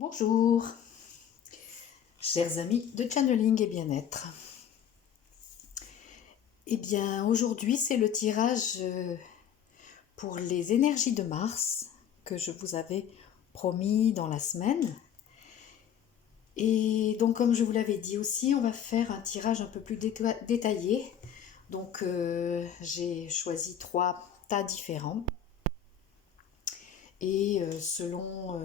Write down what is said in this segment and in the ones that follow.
Bonjour, chers amis de channeling et bien-être. Eh bien, aujourd'hui, c'est le tirage pour les énergies de Mars que je vous avais promis dans la semaine. Et donc, comme je vous l'avais dit aussi, on va faire un tirage un peu plus détaillé. Donc, j'ai choisi 3 tas différents. Et selon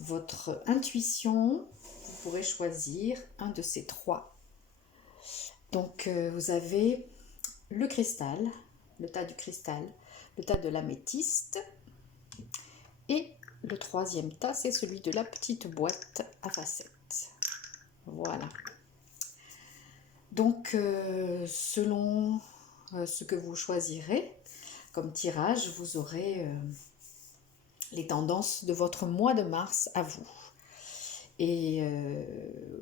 votre intuition, vous pourrez choisir un de ces 3. Donc vous avez le cristal, le tas du cristal, le tas de l'améthyste et le 3e tas, c'est celui de la petite boîte à facettes. Voilà. Donc selon ce que vous choisirez comme tirage, vous aurez les tendances de votre mois de mars à vous. Et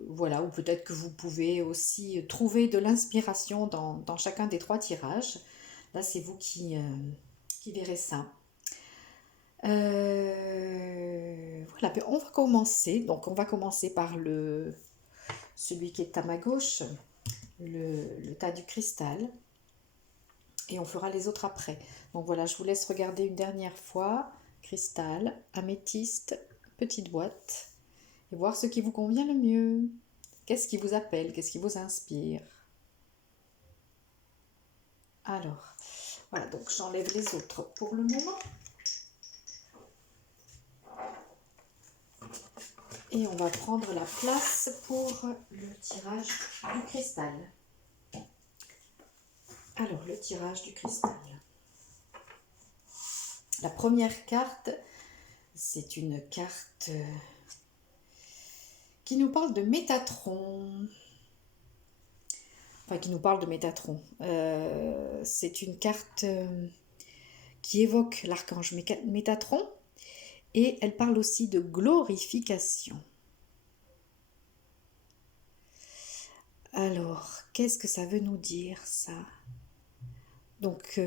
voilà, ou peut-être que vous pouvez aussi trouver de l'inspiration dans chacun des 3 tirages. Là, c'est vous qui verrez ça. Voilà, on va commencer. Donc, on va commencer par celui qui est à ma gauche, le tas du cristal. Et on fera les autres après. Donc voilà, je vous laisse regarder une dernière fois. Cristal, améthyste, petite boîte. Et voir ce qui vous convient le mieux. Qu'est-ce qui vous appelle? Qu'est-ce qui vous inspire? Alors, voilà, donc j'enlève les autres pour le moment. Et on va prendre la place pour le tirage du cristal. Alors, le tirage du cristal. La première carte, c'est une carte qui nous parle de Métatron. Enfin, qui nous parle de Métatron. C'est une carte qui évoque l'archange Métatron et elle parle aussi de glorification. Alors, qu'est-ce que ça veut nous dire ça? Donc,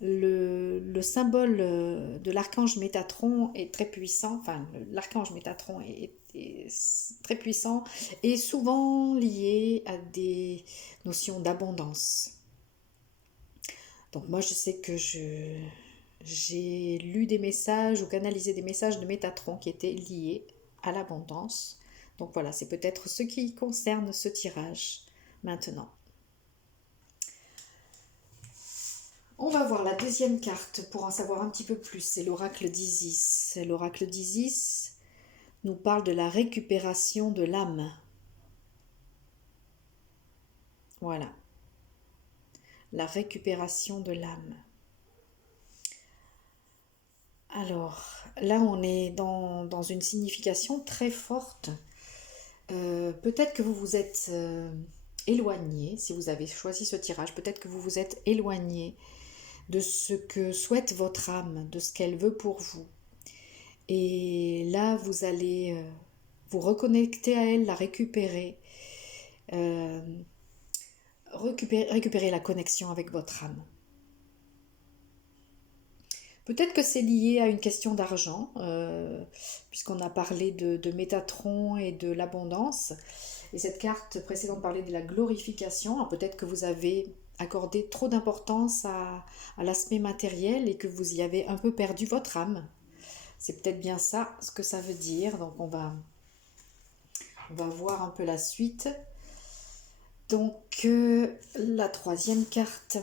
le symbole de l'archange Métatron est très puissant, enfin l'archange Métatron est très puissant et souvent lié à des notions d'abondance. Donc moi je sais que j'ai lu des messages ou canalisé des messages de Métatron qui étaient liés à l'abondance. Donc voilà, c'est peut-être ce qui concerne ce tirage maintenant. On va voir la deuxième carte pour en savoir un petit peu plus. C'est l'oracle d'Isis. L'oracle d'Isis nous parle de la récupération de l'âme. Voilà. La récupération de l'âme. Alors, là, on est dans une signification très forte. Peut-être que vous vous êtes éloigné, si vous avez choisi ce tirage, peut-être que vous vous êtes éloigné de ce que souhaite votre âme, de ce qu'elle veut pour vous. Et là, vous allez vous reconnecter à elle, la récupérer, récupérer la connexion avec votre âme. Peut-être que c'est lié à une question d'argent, puisqu'on a parlé de Métatron et de l'abondance. Et cette carte précédente parlait de la glorification. Alors peut-être que vous avez accordé trop d'importance à l'aspect matériel et que vous y avez un peu perdu votre âme. C'est peut-être bien ça ce que ça veut dire. Donc on va voir un peu la suite. Donc la troisième carte,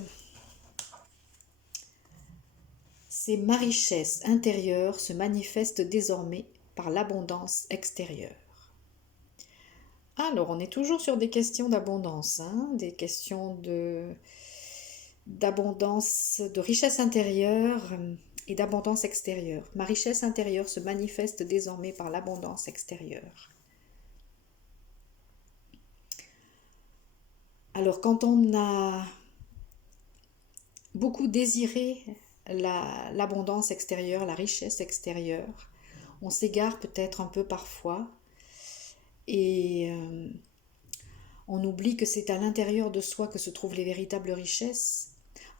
c'est ma richesse intérieure se manifeste désormais par l'abondance extérieure. Alors on est toujours sur des questions d'abondance, hein, des questions d'abondance, de richesse intérieure et d'abondance extérieure. Ma richesse intérieure se manifeste désormais par l'abondance extérieure. Alors quand on a beaucoup désiré l'abondance extérieure, la richesse extérieure, on s'égare peut-être un peu parfois et on oublie que c'est à l'intérieur de soi que se trouvent les véritables richesses.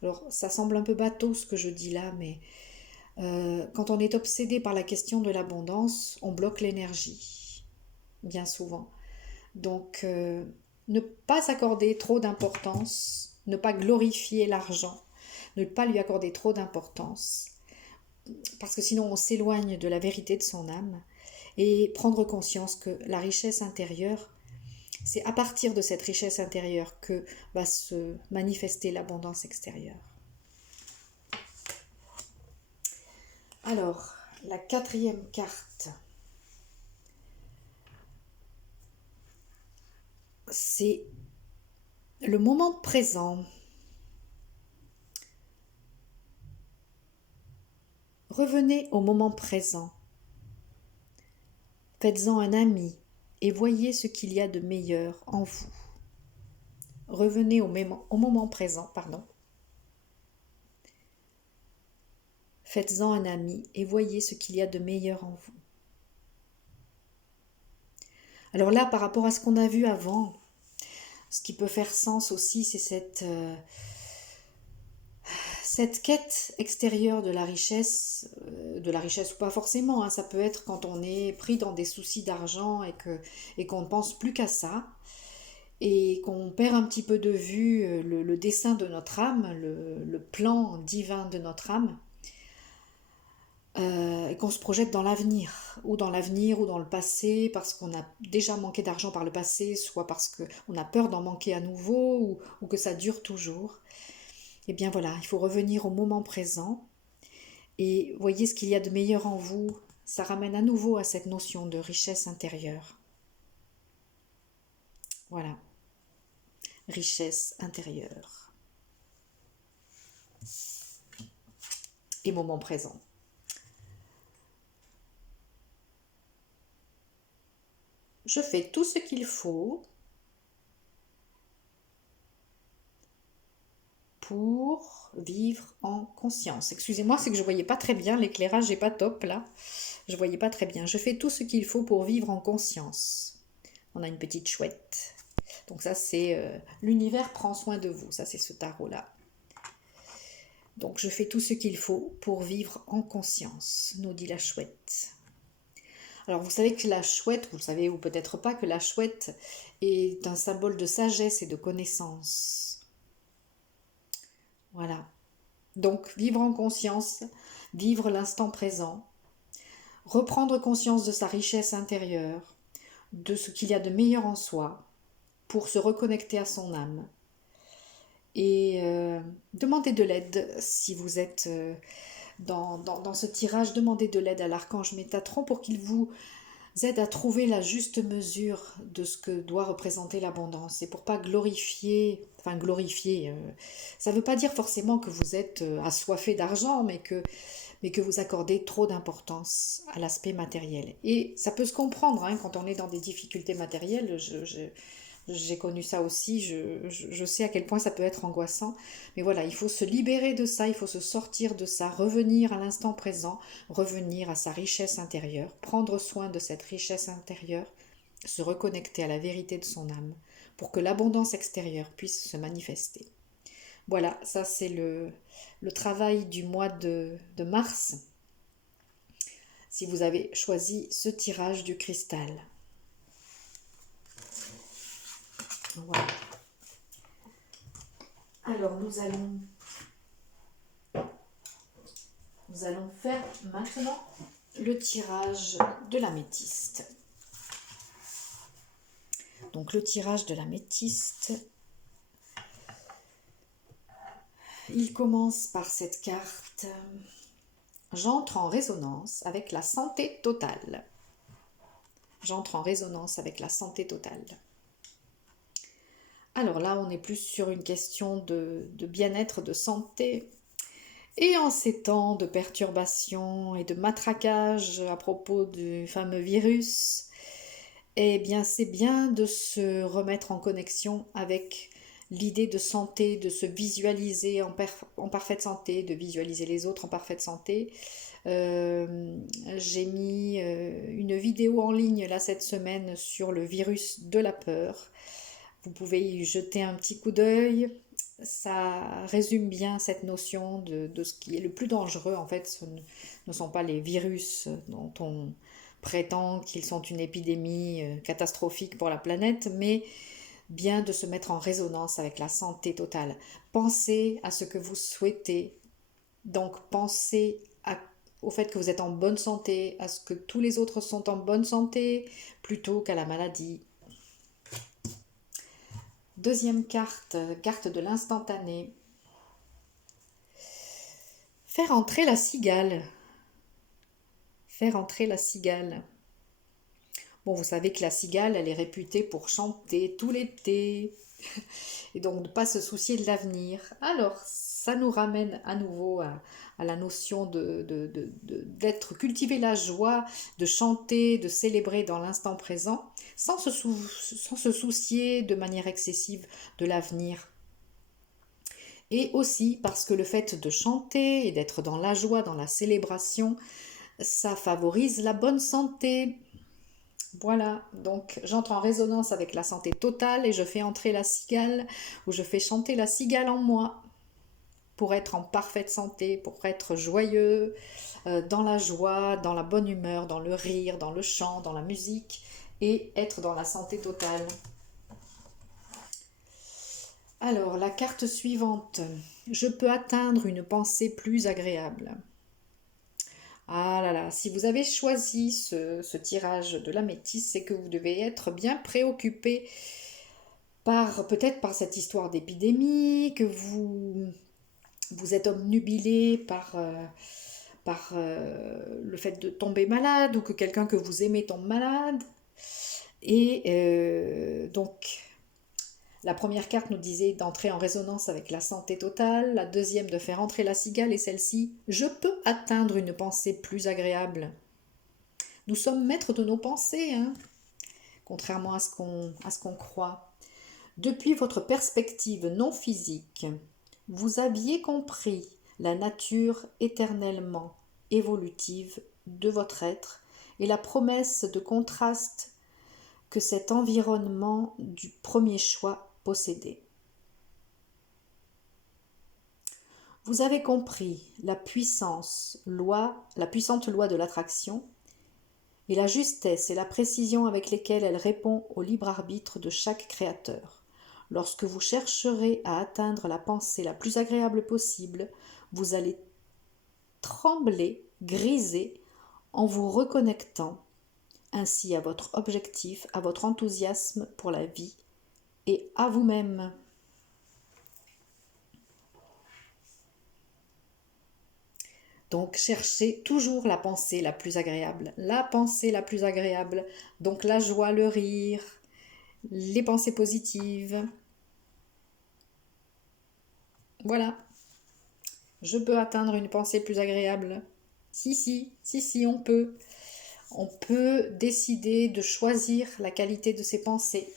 Alors ça semble un peu bateau ce que je dis là, mais Quand on est obsédé par la question de l'abondance, on bloque l'énergie, bien souvent. Donc, ne pas accorder trop d'importance, ne pas glorifier l'argent, ne pas lui accorder trop d'importance, parce que sinon on s'éloigne de la vérité de son âme, et prendre conscience que la richesse intérieure, c'est à partir de cette richesse intérieure que va se manifester l'abondance extérieure. Alors, la quatrième carte, c'est le moment présent. Revenez au moment présent. Faites-en un ami et voyez ce qu'il y a de meilleur en vous. Revenez au moment présent, pardon. Faites-en un ami et voyez ce qu'il y a de meilleur en vous. Alors là, par rapport à ce qu'on a vu avant, ce qui peut faire sens aussi, c'est cette quête extérieure de la richesse ou pas forcément, hein, ça peut être quand on est pris dans des soucis d'argent et qu'on ne pense plus qu'à ça, et qu'on perd un petit peu de vue le dessein de notre âme, le plan divin de notre âme, et qu'on se projette dans l'avenir, ou dans le passé, parce qu'on a déjà manqué d'argent par le passé, soit parce qu'on a peur d'en manquer à nouveau, ou que ça dure toujours. Eh bien voilà, il faut revenir au moment présent, et voyez ce qu'il y a de meilleur en vous. Ça ramène à nouveau à cette notion de richesse intérieure. Voilà, richesse intérieure. Et moment présent. Je fais tout ce qu'il faut pour vivre en conscience. Excusez-moi, c'est que je voyais pas très bien, l'éclairage n'est pas top là. Je voyais pas très bien. Je fais tout ce qu'il faut pour vivre en conscience. On a une petite chouette. Donc ça c'est l'univers prend soin de vous. Ça c'est ce tarot là. Donc je fais tout ce qu'il faut pour vivre en conscience, nous dit la chouette. Alors vous savez que la chouette, vous le savez ou peut-être pas, que la chouette est un symbole de sagesse et de connaissance. Voilà. Donc vivre en conscience, vivre l'instant présent, reprendre conscience de sa richesse intérieure, de ce qu'il y a de meilleur en soi, pour se reconnecter à son âme. Et demandez de l'aide si vous êtes dans ce tirage, demandez de l'aide à l'archange Métatron pour qu'il vous aide à trouver la juste mesure de ce que doit représenter l'abondance. Et pour pas glorifier, ça ne veut pas dire forcément que vous êtes assoiffé d'argent, mais que vous accordez trop d'importance à l'aspect matériel. Et ça peut se comprendre, hein, quand on est dans des difficultés matérielles. J'ai connu ça aussi, je sais à quel point ça peut être angoissant. Mais voilà, il faut se libérer de ça, il faut se sortir de ça, revenir à l'instant présent, revenir à sa richesse intérieure, prendre soin de cette richesse intérieure, se reconnecter à la vérité de son âme, pour que l'abondance extérieure puisse se manifester. Voilà, ça c'est le travail du mois de mars, si vous avez choisi ce tirage du cristal. Voilà. Alors nous allons faire maintenant le tirage de l'améthyste. Donc le tirage de l'améthyste, il commence par cette carte. J'entre en résonance avec la santé totale. J'entre en résonance avec la santé totale. Alors là, on est plus sur une question de bien-être, de santé. Et en ces temps de perturbation et de matraquage à propos du fameux virus, eh bien c'est bien de se remettre en connexion avec l'idée de santé, de se visualiser en parfaite santé, de visualiser les autres en parfaite santé. J'ai mis une vidéo en ligne là cette semaine sur le virus de la peur. Vous pouvez y jeter un petit coup d'œil. ça résume bien cette notion de ce qui est le plus dangereux. En fait, ne sont pas les virus dont on prétend qu'ils sont une épidémie catastrophique pour la planète, mais bien de se mettre en résonance avec la santé totale. Pensez à ce que vous souhaitez. Donc pensez au fait que vous êtes en bonne santé, à ce que tous les autres sont en bonne santé, plutôt qu'à la maladie. Deuxième carte, carte de l'instantané. Faire entrer la cigale. Faire entrer la cigale. Bon, vous savez que la cigale, elle est réputée pour chanter tout l'été. Et donc, ne pas se soucier de l'avenir. Alors, ça nous ramène à nouveau à la notion d'être, cultiver la joie, de chanter, de célébrer dans l'instant présent, sans se soucier de manière excessive de l'avenir. Et aussi parce que le fait de chanter et d'être dans la joie, dans la célébration, ça favorise la bonne santé. Voilà, donc j'entre en résonance avec la santé totale et je fais entrer la cigale, ou je fais chanter la cigale en moi pour être en parfaite santé, pour être joyeux, dans la joie, dans la bonne humeur, dans le rire, dans le chant, dans la musique et être dans la santé totale. Alors, la carte suivante. Je peux atteindre une pensée plus agréable. Ah là là, si vous avez choisi ce tirage de la métisse, c'est que vous devez être bien préoccupé peut-être par cette histoire d'épidémie, que vous êtes obnubilé par le fait de tomber malade ou que quelqu'un que vous aimez tombe malade. Et donc, la première carte nous disait d'entrer en résonance avec la santé totale, la deuxième de faire entrer la cigale et celle-ci, je peux atteindre une pensée plus agréable. Nous sommes maîtres de nos pensées, hein, contrairement à ce qu'on croit. Depuis votre perspective non physique, vous aviez compris la nature éternellement évolutive de votre être et la promesse de contraste que cet environnement du premier choix possédait. Vous avez compris la puissante loi de l'attraction et la justesse et la précision avec lesquelles elle répond au libre arbitre de chaque créateur. Lorsque vous chercherez à atteindre la pensée la plus agréable possible, vous allez trembler, griser, en vous reconnectant ainsi à votre objectif, à votre enthousiasme pour la vie et à vous-même. Donc cherchez toujours la pensée la plus agréable, donc la joie, le rire, les pensées positives. Voilà, je peux atteindre une pensée plus agréable. Si, on peut. On peut décider de choisir la qualité de ses pensées.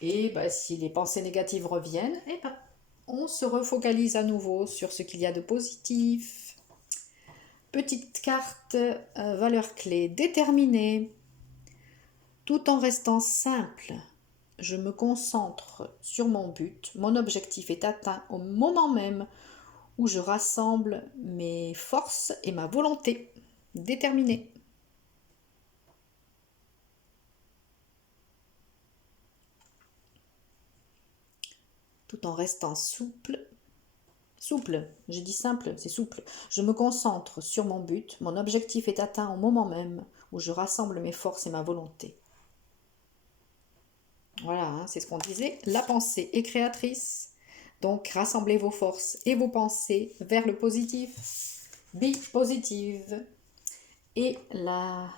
Et si les pensées négatives reviennent, on se refocalise à nouveau sur ce qu'il y a de positif. Petite carte, valeur clé, déterminée. Tout en restant simple, je me concentre sur mon but. Mon objectif est atteint au moment même où je rassemble mes forces et ma volonté. Déterminée. Tout en restant souple, j'ai dit simple, c'est souple. Je me concentre sur mon but, mon objectif est atteint au moment même où je rassemble mes forces et ma volonté. Voilà, hein, c'est ce qu'on disait. La pensée est créatrice, donc rassemblez vos forces et vos pensées vers le positif. Be positive. Et la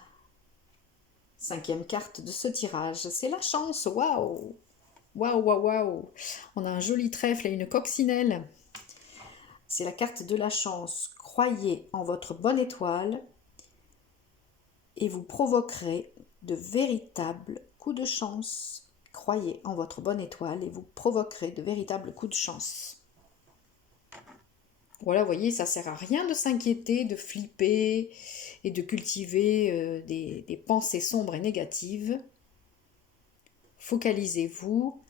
cinquième carte de ce tirage, c'est la chance. Waouh! Waouh, waouh, waouh! On a un joli trèfle et une coccinelle. C'est la carte de la chance. Croyez en votre bonne étoile et vous provoquerez de véritables coups de chance. Croyez en votre bonne étoile et vous provoquerez de véritables coups de chance. Voilà, vous voyez, ça sert à rien de s'inquiéter, de flipper et de cultiver des pensées sombres et négatives. Focalisez-vous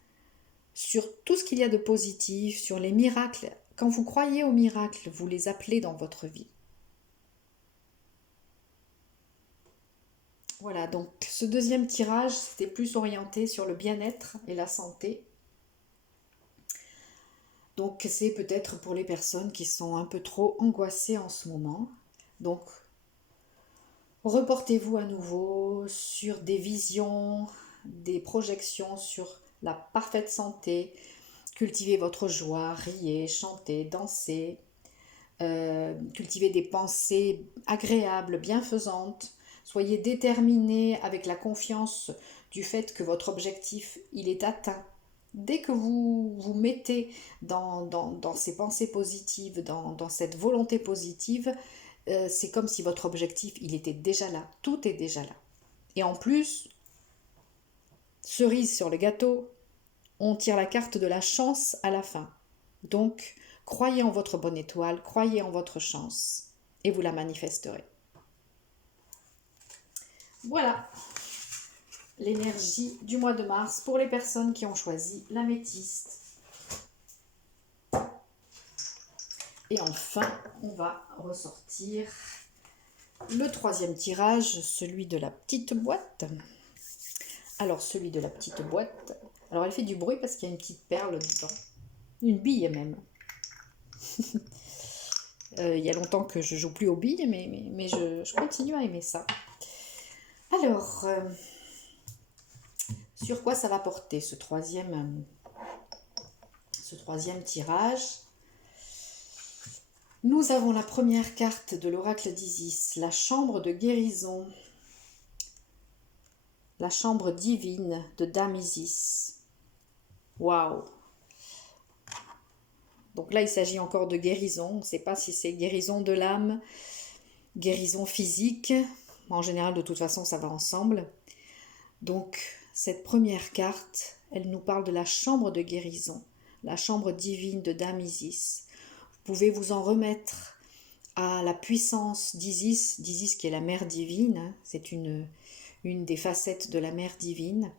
sur tout ce qu'il y a de positif, sur les miracles. Quand vous croyez aux miracles, vous les appelez dans votre vie. Voilà, donc ce deuxième tirage, c'était plus orienté sur le bien-être et la santé. Donc c'est peut-être pour les personnes qui sont un peu trop angoissées en ce moment. Donc reportez-vous à nouveau sur des visions, des projections sur la parfaite santé. Cultivez votre joie, riez, chantez, dansez. Cultivez des pensées agréables, bienfaisantes. Soyez déterminés avec la confiance du fait que votre objectif, il est atteint. Dès que vous vous mettez dans ces pensées positives, dans cette volonté positive, c'est comme si votre objectif, il était déjà là. Tout est déjà là. Et en plus, cerise sur le gâteau, on tire la carte de la chance à la fin. Donc, croyez en votre bonne étoile, croyez en votre chance, et vous la manifesterez. Voilà l'énergie du mois de mars pour les personnes qui ont choisi l'améthyste. Et enfin, on va ressortir le troisième tirage, celui de la petite boîte. Alors, celui de la petite boîte, alors elle fait du bruit parce qu'il y a une petite perle dedans, une bille même. Il y a longtemps que je joue plus aux billes, mais je continue à aimer ça. Alors, sur quoi ça va porter ce troisième tirage? Nous avons la première carte de l'oracle d'Isis, la chambre de guérison, la chambre divine de Dame Isis. Waouh! Donc là, il s'agit encore de guérison. On ne sait pas si c'est guérison de l'âme, guérison physique. En général, de toute façon, ça va ensemble. Donc, cette première carte, elle nous parle de la chambre de guérison, la chambre divine de Dame Isis. Vous pouvez vous en remettre à la puissance d'Isis qui est la mère divine. C'est une des facettes de la mère divine.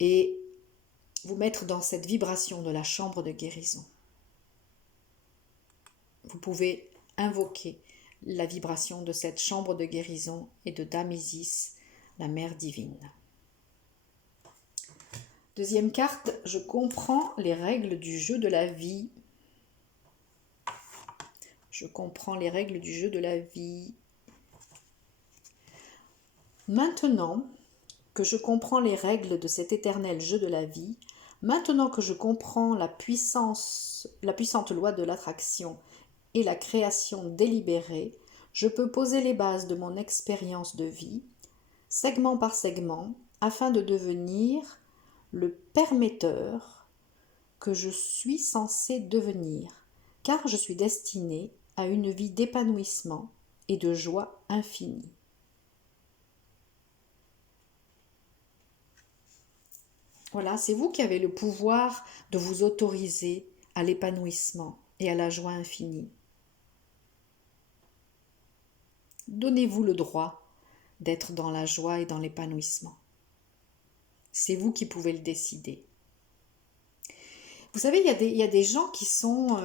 Et vous mettre dans cette vibration de la chambre de guérison. Vous pouvez invoquer la vibration de cette chambre de guérison et de Dame Isis, la mère divine. Deuxième carte, je comprends les règles du jeu de la vie. Je comprends les règles du jeu de la vie. Maintenant que je comprends les règles de cet éternel jeu de la vie, maintenant que je comprends la puissante loi de l'attraction et la création délibérée, je peux poser les bases de mon expérience de vie, segment par segment, afin de devenir le permetteur que je suis censé devenir, car je suis destiné à une vie d'épanouissement et de joie infinie. Voilà, c'est vous qui avez le pouvoir de vous autoriser à l'épanouissement et à la joie infinie. Donnez-vous le droit d'être dans la joie et dans l'épanouissement. C'est vous qui pouvez le décider. Vous savez, il y a des gens qui sont,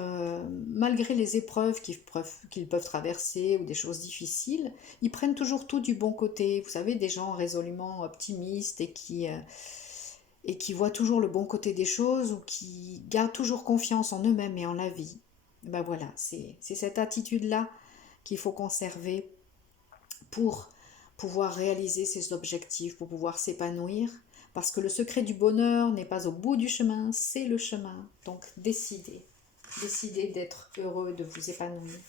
malgré les épreuves qu'ils peuvent traverser ou des choses difficiles, ils prennent toujours tout du bon côté. Vous savez, des gens résolument optimistes et qui voient toujours le bon côté des choses ou qui gardent toujours confiance en eux-mêmes et en la vie. Ben voilà, c'est cette attitude-là qu'il faut conserver pour pouvoir réaliser ses objectifs, pour pouvoir s'épanouir. Parce que le secret du bonheur n'est pas au bout du chemin, c'est le chemin. Donc décidez d'être heureux, de vous épanouir.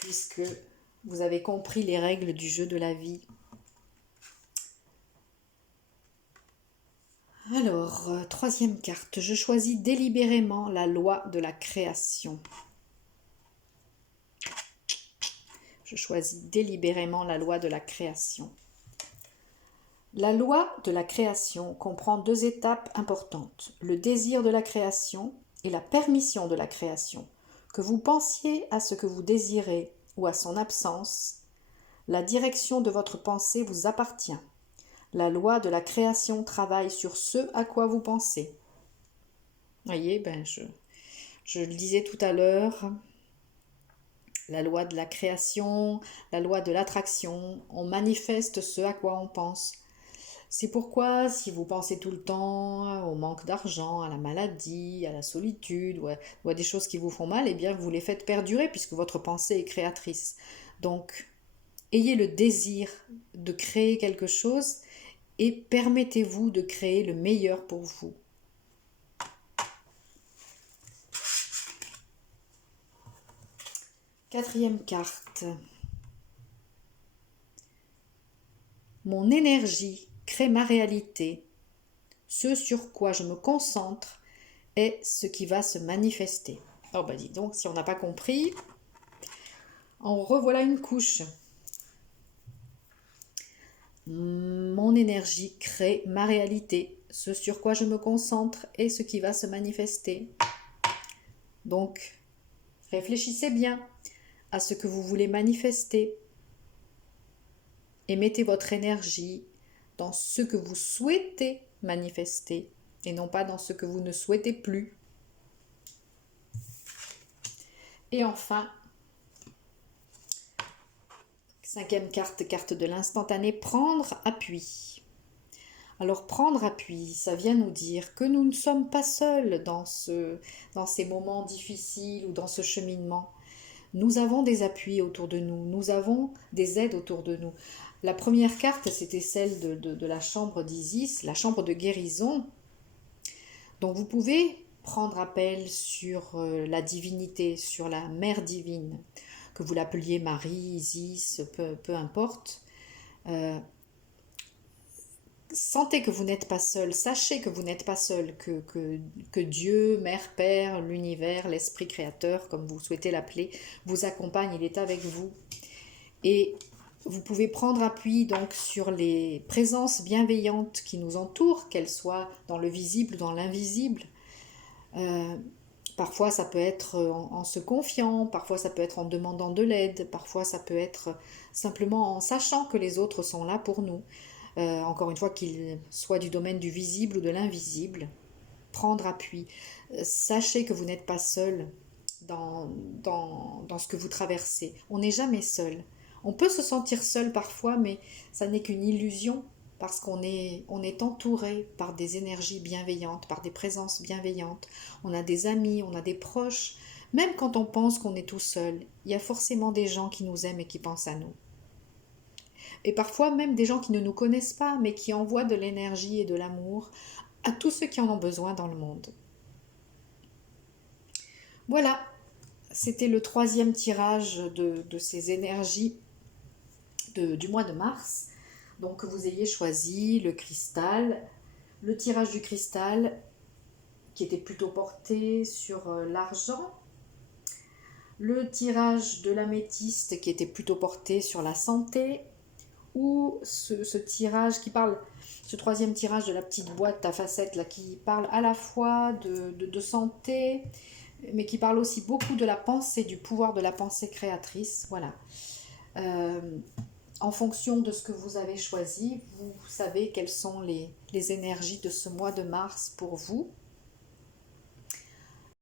Puisque vous avez compris les règles du jeu de la vie. Alors, troisième carte, je choisis délibérément la loi de la création. Je choisis délibérément la loi de la création. La loi de la création comprend deux étapes importantes, le désir de la création et la permission de la création. Que vous pensiez à ce que vous désirez ou à son absence, la direction de votre pensée vous appartient. La loi de la création travaille sur ce à quoi vous pensez. Vous voyez, je le disais tout à l'heure, la loi de la création, la loi de l'attraction, on manifeste ce à quoi on pense. C'est pourquoi si vous pensez tout le temps au manque d'argent, à la maladie, à la solitude ou à des choses qui vous font mal, eh bien vous les faites perdurer puisque votre pensée est créatrice. Donc, ayez le désir de créer quelque chose et permettez-vous de créer le meilleur pour vous. Quatrième carte. Mon énergie crée ma réalité. Ce sur quoi je me concentre est ce qui va se manifester. Oh bah dis donc, si on n'a pas compris, en revoilà une couche. Mon énergie crée ma réalité. Ce sur quoi je me concentre est ce qui va se manifester. Donc, réfléchissez bien à ce que vous voulez manifester et mettez votre énergie dans ce que vous souhaitez manifester et non pas dans ce que vous ne souhaitez plus. Et enfin, cinquième carte, carte de l'instantané, prendre appui. Alors prendre appui, ça vient nous dire que nous ne sommes pas seuls dans ces moments difficiles ou dans ce cheminement. Nous avons des appuis autour de nous, nous avons des aides autour de nous. La première carte, c'était celle de la chambre d'Isis, la chambre de guérison. Donc vous pouvez prendre appel sur la divinité, sur la mère divine, que vous l'appeliez Marie, Isis, peu importe. Sentez que vous n'êtes pas seul, sachez que vous n'êtes pas seul, que Dieu, Mère, Père, l'univers, l'Esprit créateur, comme vous souhaitez l'appeler, vous accompagne, il est avec vous. Et vous pouvez prendre appui donc sur les présences bienveillantes qui nous entourent, qu'elles soient dans le visible ou dans l'invisible. Parfois ça peut être en se confiant, parfois ça peut être en demandant de l'aide, parfois ça peut être simplement en sachant que les autres sont là pour nous. Encore une fois, qu'ils soient du domaine du visible ou de l'invisible. Prendre appui. Sachez que vous n'êtes pas seul dans ce que vous traversez. On n'est jamais seul. On peut se sentir seul parfois, mais ça n'est qu'une illusion parce on est entouré par des énergies bienveillantes, par des présences bienveillantes. On a des amis, on a des proches. Même quand on pense qu'on est tout seul, il y a forcément des gens qui nous aiment et qui pensent à nous. Et parfois même des gens qui ne nous connaissent pas, mais qui envoient de l'énergie et de l'amour à tous ceux qui en ont besoin dans le monde. Voilà, c'était le troisième tirage de ces énergies du mois de mars. Donc que vous ayez choisi le cristal, le tirage du cristal qui était plutôt porté sur l'argent, le tirage de l'améthyste qui était plutôt porté sur la santé, ou ce tirage qui parle, ce troisième tirage de la petite boîte à facettes là, qui parle à la fois de santé, mais qui parle aussi beaucoup de la pensée, du pouvoir de la pensée créatrice. Voilà. En fonction de ce que vous avez choisi, vous savez quelles sont les énergies de ce mois de mars pour vous.